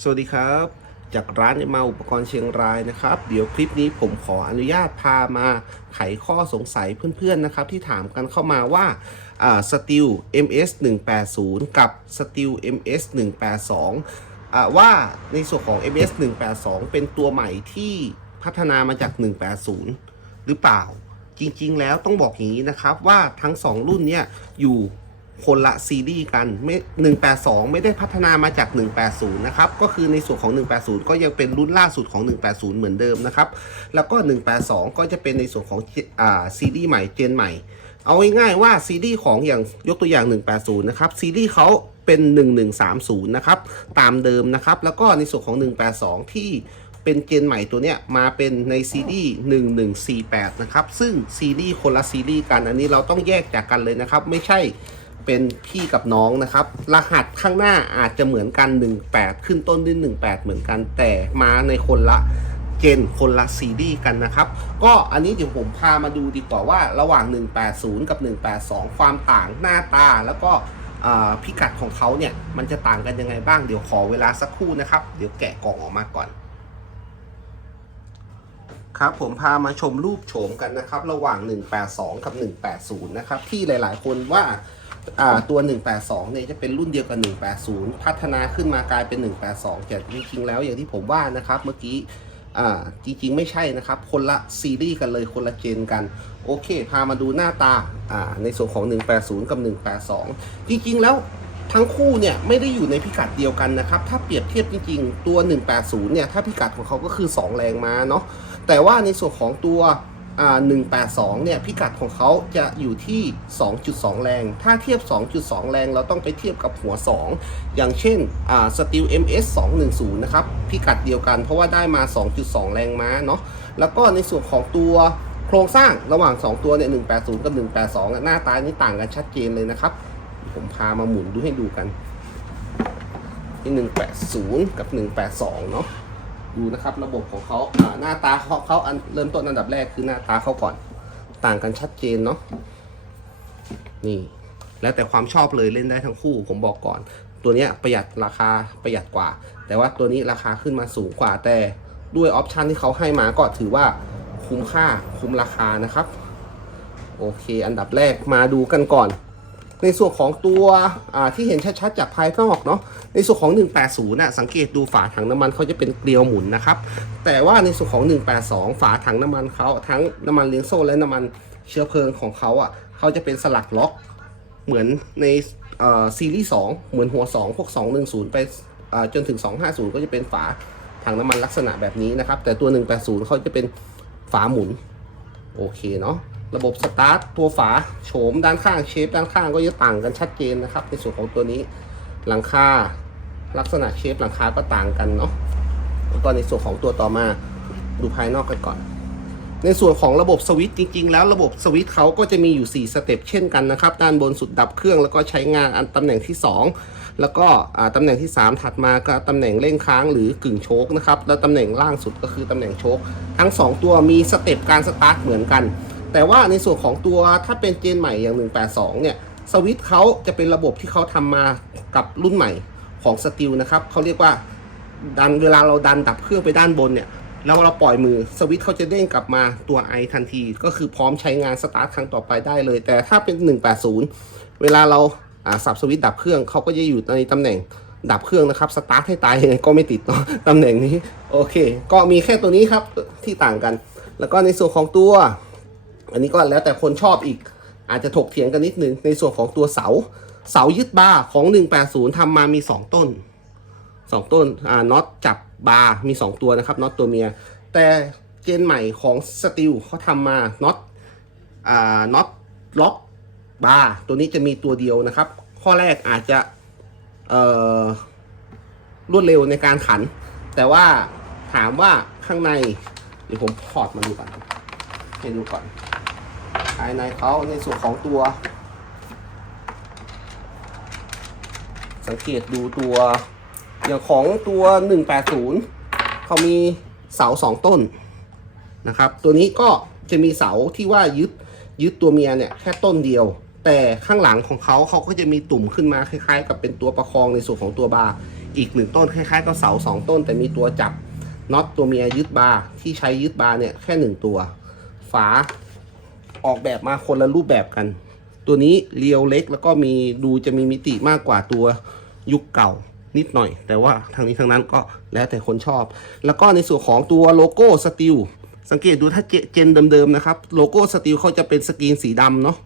สวัสดีครับ จากร้านมาอุปกรณ์เชียงรายนะครับ เดี๋ยวคลิปนี้ผมขออนุญาตพามาไขข้อสงสัยเพื่อนๆนะครับ ที่ถามกันเข้ามาว่าสติล MS 180กับสติล MS 182อ่าว่าในส่วนของ MS 182เป็นตัวใหม่ที่พัฒนามาจาก 180 หรือเปล่า จริงๆ แล้วต้องบอกอย่างนี้นะครับว่าทั้ง 2 รุ่นเนี่ยอยู่ คนละซีรีส์กันไม่182 ไม่ได้พัฒนามาจาก 180 นะครับ ก็คือในส่วนของ 180 ก็ยังเป็นรุ่นล่าสุดของ 180 เหมือนเดิมนะครับ แล้วก็ 182 ก็จะเป็นในส่วนของอ่าซีรีส์ใหม่เจนใหม่ เอาง่ายๆว่าซีรีส์ของอย่างยกตัวอย่าง 180 นะครับ ซีรีส์เขาเป็น 1130 นะครับ ตามเดิมนะครับ แล้วก็ในส่วนของ 182 ที่เป็นเจนใหม่ตัวเนี้ยมาเป็นในซีรีส์1148 นะครับ ซึ่งซีรีส์คนละซีรีส์กัน อันนี้เราต้องแยกจากกันเลยนะครับ ไม่ใช่ เป็นพี่กับน้องนะครับ รหัสข้างหน้าอาจจะเหมือนกัน 18 ขึ้นต้นด้วย18 เหมือนกันแต่มาในคนละเจนคนละซีรีส์กันนะครับ ก็อันนี้เดี๋ยวผมพามาดูดีกว่าว่าระหว่าง 180 กับ 182 ความต่างหน้าตาแล้วก็พิกัดของเขาเนี่ยมันจะต่างกันยังไงบ้างเดี๋ยวขอเวลาสักครู่นะครับ เดี๋ยวแกะกล่องออกมาก่อน ครับผมพามาชมรูปโฉมกันนะครับ ระหว่าง 182 กับ 180 นะครับ ที่หลายๆ คนว่า อ่าตัว 182 เนี่ยจะเป็นรุ่นเดียวกับ 180 พัฒนาขึ้นมากลายเป็น 182แต่จริงๆแล้วอย่างที่ผมว่านะครับเมื่อกี้อ่าจริงๆ ไม่ใช่นะครับ คนละซีรีส์กันเลยคนละเจนกัน โอเค พามาดูหน้าตาอ่าในส่วนของ 180 กับ 182 จริงๆแล้วทั้งคู่เนี่ยไม่ได้อยู่ในพิกัดเดียวกันนะครับ ถ้าเปรียบเทียบจริงๆ ตัว 180 เนี่ยถ้าพิกัดของเขาก็คือ 2 แรงม้าเนาะแต่ว่าในส่วนของตัว 182 เนี่ย พิกัดของเขาจะอยู่ที่ 2.2 แรง ถ้าเทียบ 2.2 แรง เราต้องไปเทียบกับหัว 2 อย่างเช่นอ่า Steel MS 210 นะครับ พิกัดเดียวกันเพราะว่าได้มา 2.2 แรงม้าเนาะ แล้วก็ในส่วนของตัวโครงสร้างระหว่าง 2 ตัวเนี่ย 180 กับ 182 หน้าตานี่ต่างกันชัดเจนเลยนะครับ ผมพามาหมุนดูให้ดูกันที่180 กับ 182 เนาะ ดูนะครับระบบของเขาหน้าตาเขาเขาอันเริ่มต้นอันดับแรกคือหน้าตาเขาก่อน ต่างกันชัดเจนเนาะนี่ แล้วแต่ความชอบเลยเล่นได้ทั้งคู่ผมบอกก่อน ตัวเนี้ยประหยัดราคาประหยัดกว่า แต่ว่าตัวนี้ราคาขึ้นมาสูงกว่าแต่ด้วยออปชันที่เขาให้มาก็ถือว่าคุ้มค่าคุ้มราคานะครับ โอเค อันดับแรกมาดูกันก่อน ในส่วนของตัวที่เห็นชัดๆจากภายนอกเนาะในส่วนของ 180น่ะสังเกตดูฝาถังน้ำมันเขาจะเป็นเกลียวหมุนนะครับ แต่ว่าในส่วนของ 182 ฝาถังน้ำมันเขาทั้งน้ำมันเลี้ยงโซ่และน้ำมันเชื้อเพลิงของเขาอะเขาจะเป็นสลักล็อกเหมือนในซีรีส์2เหมือนหัว 2 พวก 210 ไปจนถึง 250 ก็จะเป็นฝาถังน้ำมันลักษณะแบบนี้นะครับ แต่ตัว 180 เขาจะเป็นฝาหมุน โอเคเนาะ ระบบสตาร์ทตัวฝาโฉมด้านข้างเชฟด้านข้างก็จะต่างกันชัดเจนนะครับ ในส่วนของตัวนี้หลังคาลักษณะเชฟหลังคาก็ต่างกันเนาะแล้วก็ในส่วนของตัวต่อมาดูภายนอกกันก่อน ในส่วนของระบบสวิตช์จริง ๆ แล้วระบบสวิตช์เขาก็จะมีอยู่ 4 สเต็ปเช่นกันนะครับ ด้านบนสุดดับเครื่องแล้วก็ใช้งานอันตำแหน่งที่ 2 แล้วก็ตำแหน่งที่ 3 ถัดมาก็ตำแหน่งเร่งค้างหรือกึ่งโชคนะครับแล้วตำแหน่งล่างสุดก็คือตำแหน่งโชคทั้ง 2 ตัวมีสเต็ปการสตาร์ทเหมือนกัน แต่ว่าในส่วนของตัวถ้าเป็นเจนใหม่อย่าง 182 เนี่ยสวิตเขาจะเป็นระบบที่เขาทำมากับรุ่นใหม่ของสติลนะครับเขาเรียกว่าดันเวลาเราดันดับเครื่องไปด้านบนเนี่ยแล้วเราปล่อยมือสวิตเขาจะเด้งกลับมาตัวไอทันที ก็คือพร้อมใช้งานสตาร์ทครั้งต่อไปได้เลย แต่ถ้าเป็น 180 เวลาเราสับสวิตดับเครื่องเขาก็จะอยู่ในตำแหน่งดับเครื่องนะครับสตาร์ทให้ตายยังไงก็ไม่ติดเนาะตำแหน่งนี้โอเค ก็มีแค่ตัวนี้ครับที่ต่างกัน แล้วก็ในส่วนของตัว อันนี้ก็แล้วแต่คนชอบอีก อาจจะถกเถียงกันนิดนึงในส่วนของตัวเสา เสายึดบาร์ของ 180ทำมามี 2 ต้น 2 ต้นอ่าน็อตจับบาร์มี 2 ตัวนะครับน็อตตัวเมีย แต่เจนใหม่ของสตีลเขาทำมาน็อตอ่าน็อตล็อกบาร์ตัวนี้จะมีตัวเดียวนะครับ ข้อแรกอาจจะเอ่อรวดเร็วในการขัน แต่ว่าถามว่าข้างใน เดี๋ยวผมถอดมาดูก่อนให้ดูก่อน ภายในเขาในส่วนของตัว สังเกตดูตัวอย่างของตัว 180 เขามีเสาสองต้นนะครับ ตัวนี้ก็จะมีเสาที่ว่ายึดยึดตัวเมียเนี่ยแค่ต้นเดียว แต่ข้างหลังของเขาเขาก็จะมีตุ่มขึ้นมาคล้ายๆ กับเป็นตัวประคองในส่วนของตัวบาร์อีกหนึ่งต้นคล้ายๆกับเสาสองต้น แต่มีตัวจับน็อตตัวเมียยึดบาร์ที่ใช้ยึดบาร์เนี่ยแค่หนึ่งตัว ฝา ออกแบบมาคนละรูปแบบกัน ตัวนี้เรียวเล็กแล้วก็มีดูจะมีมิติมากกว่าตัวยุคเก่านิดหน่อย แต่ว่าทางนี้ทางนั้นก็แล้วแต่คนชอบ แล้วก็ในส่วนของตัวโลโก้สตีลสังเกตดูถ้าเจเจนเดิมๆนะครับโลโก้สตีลเขาจะเป็นสกรีนสีดำเนาะ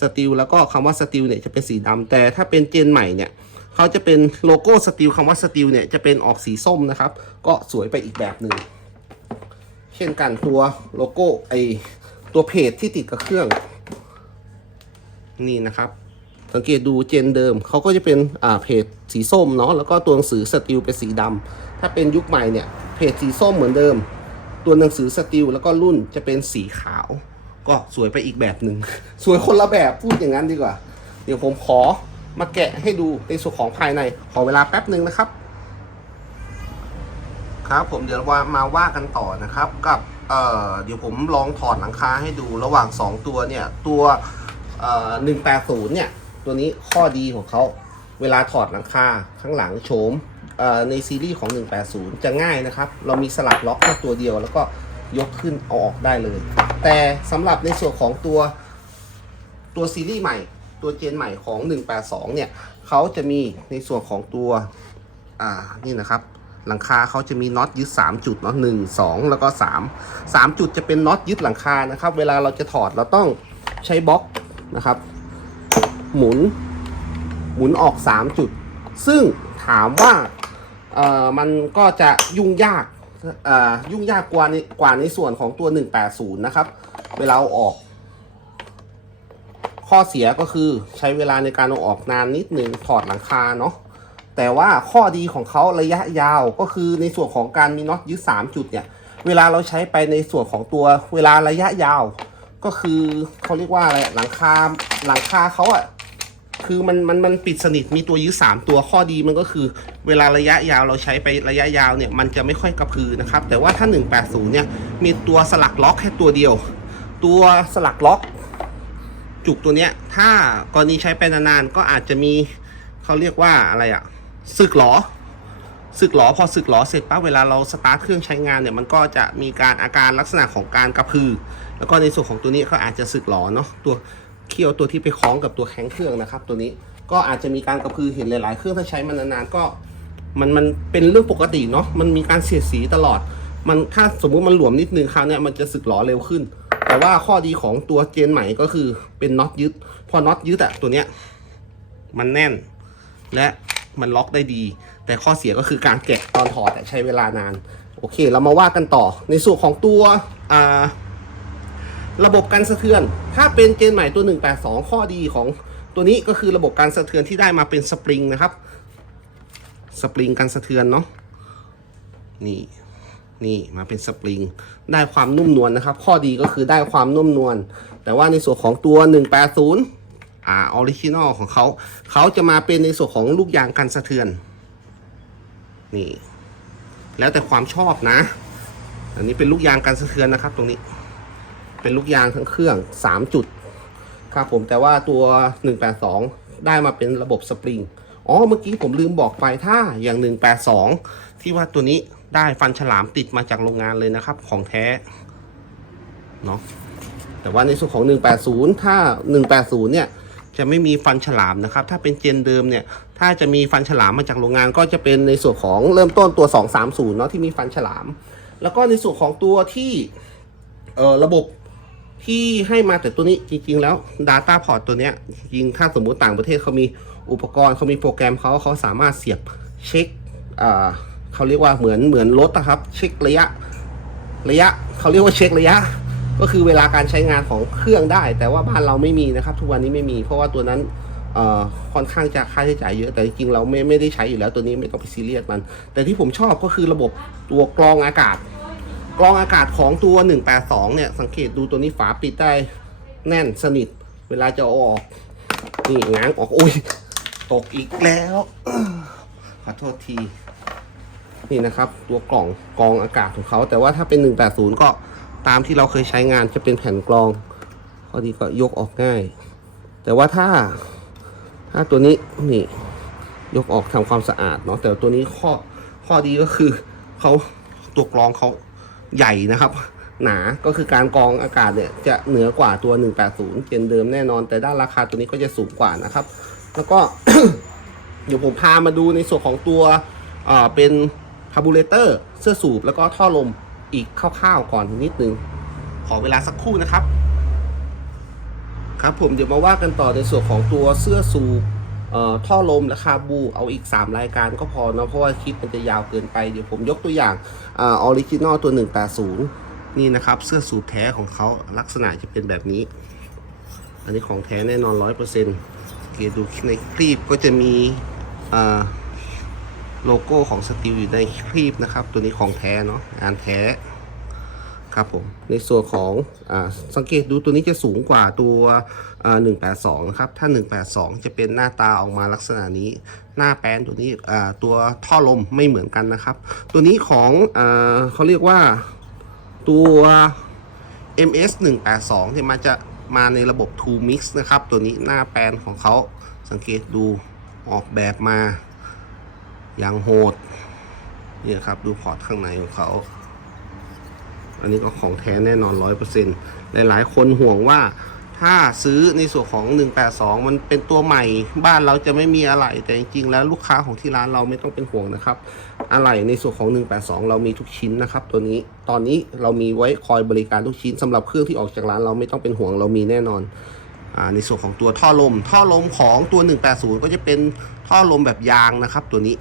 สตีลแล้วก็คำว่าสตีลเนี่ยจะเป็นสีดำแต่ถ้าเป็นเจนใหม่เนี่ยเขาจะเป็นโลโก้สตีลคำว่าสตีลเนี่ยจะเป็นออกสีส้มนะครับ ก็สวยไปอีกแบบหนึ่งเช่นกันตัวโลโก้ไอ ตัวเพจที่ติดกับเครื่อง นี่นะครับ สังเกตดูเจนเดิมเขาก็จะเป็นอ่าเพจสีส้มเนาะแล้วก็ตัวหนังสือสติลเป็นสีดำถ้าเป็นยุคใหม่เนี่ยเพจสีส้มเหมือนเดิม ตัวหนังสือสติลแล้วก็รุ่นจะเป็นสีขาว ก็สวยไปอีกแบบหนึ่งสวยคนละแบบพูดอย่างนั้นดีกว่า เดี๋ยวผมขอมาแกะให้ดูในส่วนของภายในขอเวลาแป๊บหนึ่งนะครับ ครับ ผมเดี๋ยวว่ามาว่ากันต่อนะครับกับเเดี๋ยวผมลองถอดหลังคาให้ดูระหว่าง 2 ตัวเนี่ยตัวเอ่อ180เนี่ยตัวนี้ข้อดีของเขาเวลาถอดหลังคาข้างหลังโฉมในซีรีส์ของ 180 จะง่ายนะครับ เรามีสลักล็อกแค่ตัวเดียว แล้วก็ยกขึ้นเอาออกได้เลย แต่สำหรับในส่วนของตัวตัวซีรีส์ใหม่ ตัวเจนใหม่ของ 182 เนี่ยเขาจะมีในส่วนของตัว อ่า นี่นะครับ หลังคาเขาจะมีน็อตยึด 3 จุดเนาะหนึ่งสองแล้วก็3 3 จุดจะเป็นน็อตยึดหลังคานะครับ เวลาเราจะถอดเราต้องใช้บล็อกนะครับ หมุนหมุนออก 3 จุด ซึ่งถามว่าเอ่อมันก็จะยุ่งยากเอ่อยุ่งยากกว่าในกว่าในส่วนของตัว 180 นะครับ เวลาเอาออก ข้อเสียก็คือใช้เวลาในการเอาออกนานนิดนึงถอดหลังคาเนาะ แต่ว่าข้อดีของเขาระยะยาวก็คือในส่วนของการมีน็อตยึด3จุดเนี่ย เวลาเราใช้ไปในส่วนของตัวเวลาระยะยาว ก็คือเขาเรียกว่าอะไรหลังคาหลังคาเขาอะคือมันมันมันปิดสนิทมีตัวยึด3ตัวข้อดีมันก็คือ เวลาระยะยาวเราใช้ไประยะยาวเนี่ยมันจะไม่ค่อยกระพือนะครับ แต่ว่าถ้า 180 เนี่ยมีตัวสลักล็อกแค่ตัวเดียว ตัวสลักล็อก จุกตัวเนี้ยถ้ากรณีใช้ไปนานๆก็อาจจะมีเขาเรียกว่าอะไรอะ สึกหรอสึกหรอพอสึกหรอเสร็จปั๊บเวลาเราสตาร์ทเครื่องใช้งานเนี่ยมันก็จะมีการอาการลักษณะของการกระพือ แล้วก็ในส่วนของตัวนี้ก็อาจจะสึกหรอเนาะตัวเคี่ยวตัวที่ไปคล้องกับตัวแข้งเครื่องนะครับ ตัวนี้ก็อาจจะมีการกระพือเห็นหลาย ๆ เครื่องถ้าใช้มันนานๆก็มันมันเป็นเรื่องปกติเนาะมันมีการเสียดสีตลอด มันถ้าสมมุติมันหลวมนิดนึงคราวเนี้ยมันจะสึกหรอเร็วขึ้น แต่ว่าข้อดีของตัวเจนใหม่ก็คือเป็นน็อตยึด พอน็อตยึดอะตัวเนี้ยมันแน่นและ มันล็อกได้ดี แต่ข้อเสียก็คือการแกะตอนถอดแต่ใช้เวลานาน โอเค เรามาว่ากันต่อ ในส่วนของตัวระบบการสะเทือน ถ้าเป็นเจนใหม่ตัว 182 ข้อดีของตัวนี้ก็คือระบบการสะเทือนที่ได้มาเป็นสปริงนะครับ สปริงการสะเทือนเนาะ นี่ นี่มาเป็นสปริง ได้ความนุ่มนวลนะครับ ข้อดีก็คือได้ความนุ่มนวล แต่ว่าในส่วนของตัว 180 อ่าออริจินอลของเขา เขาจะมาเป็นในส่วนของลูกยางกันสะเทือน นี่ แล้วแต่ความชอบนะ อันนี้เป็นลูกยางกันสะเทือนนะครับ ตรงนี้ เป็นลูกยางทั้งเครื่อง3จุด ครับผมแต่ว่าตัว 182 ได้มาเป็นระบบสปริง อ๋อ เมื่อกี้ผมลืมบอกไปถ้าอย่าง 182 ที่ว่าตัวนี้ได้ฟันฉลามติดมาจากโรงงานเลยนะครับ ของแท้ เนาะแต่ว่าในส่วนของ 180 ถ้า 180 เนี่ย จะไม่มีฟันฉลามนะครับ ถ้าเป็นเจนเดิมเนี่ย ถ้าจะมีฟันฉลามมาจากโรงงานก็จะเป็นในส่วนของเริ่มต้นตัว 230 เนาะที่มีฟันฉลาม แล้วก็ในส่วนของตัวที่เอ่อระบบที่ให้มาแต่ตัวนี้จริง ๆ แล้ว Data Port ตัวเนี้ยจริงถ้าสมมุติต่างประเทศเขามีอุปกรณ์เขามีโปรแกรมเขาเขาสามารถเสียบเช็คอ่าเขาเรียกว่าเหมือนเหมือนรถนะครับ เช็คระยะระยะเขาเรียกว่าเช็คระยะ ก็คือเวลาการใช้งานของเครื่องได้ แต่ว่าบ้านเราไม่มีนะครับ ทุกวันนี้ไม่มีเพราะว่าตัวนั้นค่อนข้างจะค่าใช้จ่ายเยอะแต่จริงเราไม่ไม่ได้ใช้อยู่แล้วตัวนี้ไม่ต้องไปซีเรียสมัน แต่ที่ผมชอบก็คือระบบตัวกรองอากาศ กรองอากาศของตัว 182 เนี่ย สังเกตดูตัวนี้ฝาปิดได้แน่นสนิท เวลาจะเอาออกนี่ง้างออกโอ้ยตกอีกแล้วขอโทษที นี่นะครับ ตัวกล่องกรองอากาศของเขา แต่ว่าถ้าเป็น 180 ก็ ตามที่เราเคยใช้งานจะเป็นแผ่นกรองข้อดีก็ยกออกง่าย แต่ว่าถ้าถ้าตัวนี้นี่ยกออกทำความสะอาดเนาะแต่ตัวนี้ข้อข้อดีก็คือเขาตัวกรองเขาใหญ่นะครับ หนาก็คือการกรองอากาศเนี่ยจะเหนือกว่าตัว 180เจนเดิมแน่นอน แต่ด้านราคาตัวนี้ก็จะสูงกว่านะครับ แล้วก็เดี๋ยวผมพามาดูในส่วนของตัวเเป็นคารบูเรเตอร์เสื้อสูบแล้วก็ท่อลม อีกคร่าวๆก่อนนิดนึง ขอเวลาสักครู่นะครับ ครับผมเดี๋ยวมาว่ากันต่อในส่วนของตัวเสื้อสูอท่อลมและคาบูเอาอีก 3 รายการก็พอเนาะเพราะว่าคลิปมันจะยาวเกินไปเดี๋ยวผมยกตัวอย่างออริจินอลตัว 180 นี่นะครับ เสื้อสูบแท้ของเขาลักษณะจะเป็นแบบนี้ อันนี้ของแท้แน่นอน 100%เกดูในคลิปก็จะมีอ่า โลโก้ของสตีลอยู่ในคลิปนะครับ ตัวนี้ของแท้เนาะงานแท้ครับผมในส่วนของอสังเกตดูตัวนี้จะสูงกว่าตัว182 นะครับ ถ้า 182 จะเป็นหน้าตาออกมาลักษณะนี้ หน้าแปลนตัวนี้ตัวท่อลมไม่เหมือนกันนะครับ ตัวนี้ของอเขาเรียกว่าตัว MS 182เนี่ยมันจะมาในระบบ Two Mix นะครับ ตัวนี้หน้าแปลนของเขาสังเกตดูออกแบบมา อย่างโหดเนี่ยครับดูพอร์ตข้างในของเขา อันนี้ก็ของแท้แน่นอน100%หลายๆ คนห่วงว่าถ้าซื้อในส่วนของ 182 มันเป็นตัวใหม่ บ้านเราจะไม่มีอะไรแต่จริงๆ แล้วลูกค้าของที่ร้านเราไม่ต้องเป็นห่วงนะครับอะไรในส่วนของ 182 เรามีทุกชิ้นนะครับ ตัวนี้ตอนนี้เรามีไว้คอยบริการทุกชิ้นสำหรับเครื่องที่ออกจากร้านเราไม่ต้องเป็นห่วงเรามีแน่นอนอในส่วนของตัวท่อลม ท่อลมของตัว 180 ก็จะเป็นท่อลมแบบยางนะครับ ตัวนี้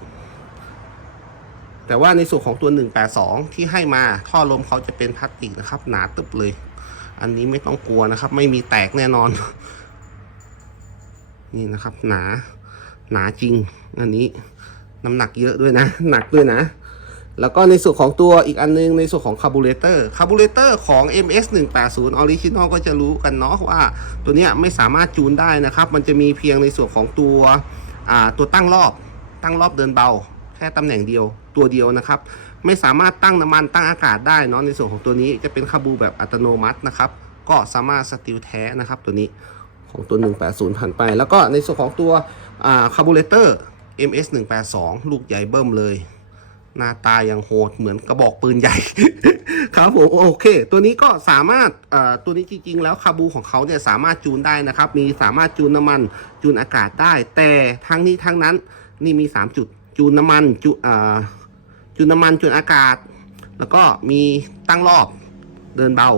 แต่ว่าในส่วนของตัว 182 ที่ให้มาท่อลมเขาจะเป็นพลาสติกนะครับ หนาตึบเลย อันนี้ไม่ต้องกลัวนะครับ ไม่มีแตกแน่นอน นี่นะครับ หนา หนาจริง อันนี้น้ำหนักเยอะด้วยนะ หนักด้วยนะ แล้วก็ในส่วนของตัวอีกอันนึง ในส่วนของคาร์บูเรเตอร์คาร์บูเรเตอร์ของ MS 180 Original ก็จะรู้กันเนาะว่า ตัวเนี้ยไม่สามารถจูนได้นะครับ มันจะมีเพียงในส่วนของตัวตัวตั้งรอบ ตั้งรอบเดินเบา แค่ตำแหน่งเดียวตัวเดียวนะครับ ไม่สามารถตั้งน้ำมันตั้งอากาศได้เนาะในส่วนของตัวนี้จะเป็นคาบูแบบอัตโนมัตินะครับ ก็สามารถสติลแท้นะครับตัวนี้ของตัว 180 ผ่านไป แล้วก็ในส่วนของตัวคาร์บูเรเตอร์ MS 182 ลูกใหญ่เบิ่มเลย หน้าตายังโหดเหมือนกระบอกปืนใหญ่ ครับผมโอเค ตัวนี้ก็สามารถตัวนี้จริง ๆ แล้วคาบูของเขาเนี่ยสามารถจูนได้นะครับ มีสามารถจูนน้ำมันจูนอากาศได้ แต่ทั้งนี้ทั้งนั้นนี่มี 3 จุด จูนน้ำมันจูเอ่อจูนน้ำมันจูนอากาศ แล้วก็มีตั้งรอบเดินเบา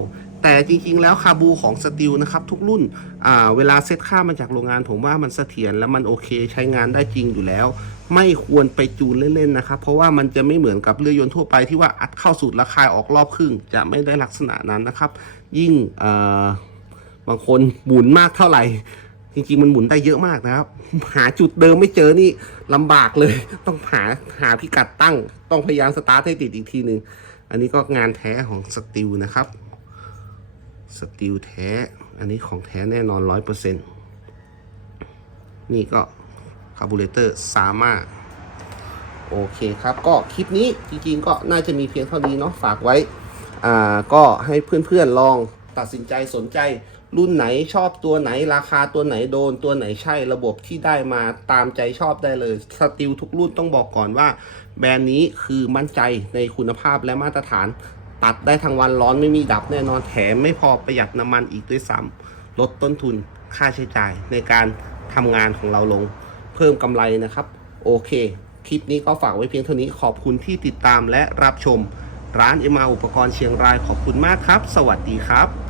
แต่จริงๆ แล้วคาบูของสตีลนะครับ ทุกรุ่นอ่าเวลาเซตค่ามาจากโรงงาน ผมว่ามันเสถียรแล้วมันโอเคใช้งานได้จริงอยู่แล้ว ไม่ควรไปจูนเล่นๆนะครับ เพราะว่ามันจะไม่เหมือนกับเรือยนต์ทั่วไปที่ว่าอัดเข้าสูตรระคายออกรอบครึ่ง จะไม่ได้ลักษณะนั้นนะครับ ยิ่งอ่อบางคนหมุนมากเท่าไหร่ จริงๆมันหมุนได้เยอะมากนะครับ หาจุดเดิมไม่เจอนี่ลำบากเลย ต้องหาหาพิกัดตั้ง ต้องพยายามสตาร์ทให้ติดอีกทีหนึ่งอันนี้ก็งานแท้ของสติลนะครับสติลแท้ อันนี้ของแท้แน่นอนร้อยเปอร์เซ็นต์นี่ก็คาร์บูเรเตอร์สามาโอเคครับ ก็คลิปนี้จริงๆ ก็น่าจะมีเพียงเท่านี้เนาะฝากไว้ อ่า ก็ให้เพื่อนๆลองตัดสินใจสนใจ รุ่นไหนชอบตัวไหนราคาตัวไหนโดน ตัวไหนใช่ระบบที่ได้มาตามใจชอบได้เลยสติลทุกรุ่นต้องบอกก่อนว่า แบรนด์นี้คือมั่นใจในคุณภาพและมาตรฐาน ตัดได้ทั้งวันร้อนไม่มีดับแน่นอนแถมไม่พอประหยัดน้ำมันอีกด้วยซ้ำลดต้นทุนค่าใช้จ่ายในการทำงานของเราลง เพิ่มกำไรนะครับ โอเค คลิปนี้ก็ฝากไว้เพียงเท่านี้ขอบคุณที่ติดตามและรับชม ร้านเอ็มอาอุปกรณ์เชียงรายขอบคุณมากครับ สวัสดีครับ